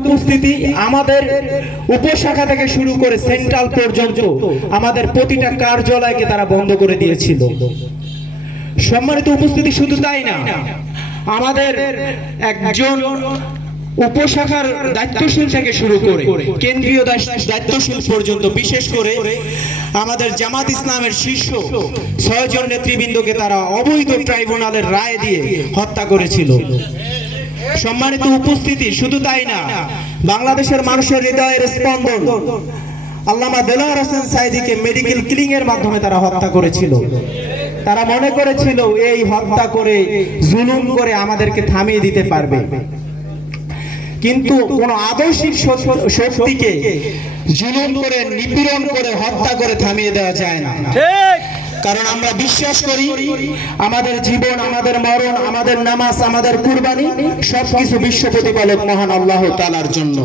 উপস্থিতি আমাদের উপশাখা থেকে শুরু করে সেন্ট্রাল পর্যন্ত আমাদের প্রতিটা কার্যালয়কে তারা বন্ধ করে দিয়েছিল। সম্মানিত উপস্থিতি, শুধু তাই না, আমাদের একজন উপশাখার দায়িত্বশীল থেকে শুরু করে কেন্দ্রীয় দায়িত্বশীল পর্যন্ত, বিশেষ করে আমাদের জামাত ইসলামের শীর্ষ 6 জন নেতৃবৃন্দকে তারা অবৈধ ট্রাইব্যুনালের রায় দিয়ে হত্যা করেছিল। সম্মানিত উপস্থিতি, শুধু তাই না, বাংলাদেশের মানুষের হৃদয়ের স্পন্দন আল্লামা দেলোয়ার হোসেন সাঈদীকে মেডিকেল কিলিং এর মাধ্যমে তারা হত্যা করেছিল। তারা মনে করেছিল এই হত্যা করে, জুলুম করে আমাদেরকে থামিয়ে দিতে পারবে, কিন্তু কোন আদর্শিক শক্তিকে জুলুম করে, নিপীড়ন করে, হত্যা করে থামিয়ে দেওয়া যায় না। কারণ আমরা বিশ্বাস করি আমাদের জীবন, আমাদের মরণ, আমাদের নামাজ, আমাদের কুরবানি সবকিছু বিশ্ব প্রতিপালক মহান আল্লাহ তাআলার জন্য।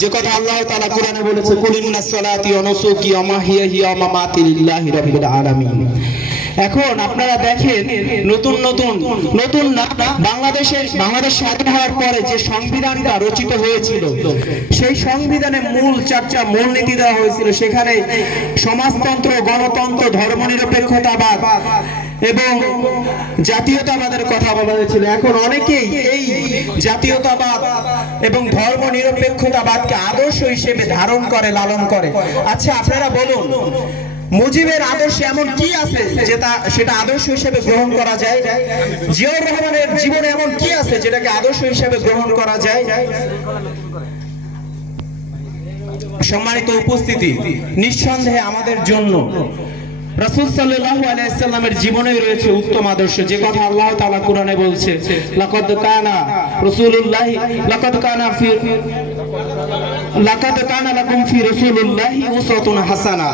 যে কথা আল্লাহ তাআলা কোরআনে বলেছে, কুল ইন্নাস সালাতি ওয়া নুসুকি ওয়া মাহইয়াহি ওয়া মামাতি লিল্লাহি রাব্বিল আলামিন। এখন আপনারা দেখেন, নতুন বাংলাদেশ স্বাধীন হওয়ার পরে যে সংবিধানটা রচিত হয়েছিল, সেই সংবিধানে মূল 4টা মূলনীতি দেওয়া হয়েছিল। সেখানে সমাজতন্ত্র, গণতন্ত্র, ধর্মনিরপেক্ষতাবাদ এবং জাতীয়তাবাদের কথা বলা হয়েছিল। এখন অনেকেই এই জাতীয়তাবাদ এবং ধর্মনিরপেক্ষতাবাদকে আদর্শ হিসেবে ধারণ করে, লালন করে। আচ্ছা, আপনারা বলুন, মুজিবের আদর্শে এমন কি আছে সেটা আদর্শ হিসেবে গ্রহণ করা যায়? জিয়াউর রহমানের জীবনে এমন কি আছে যেটাকে আদর্শ হিসেবে গ্রহণ করা যায়? সম্মানিত উপস্থিতি, নিঃসন্দেহে আমাদের জন্য রাসূল সাল্লাল্লাহু আলাইহি ওয়াসাল্লামের জীবনে রয়েছে উত্তম আদর্শ। যে কথা আল্লাহ তাআলা কোরআনে বলছে, লাকাদ কানা লাকুম ফি রাসূলিল্লাহি উসওয়াতুন হাসানাহ।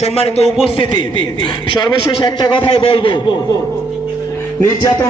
সম্মানিত উপস্থিতি, সর্বশেষ একটা কথাই বলবো, নির্যাতন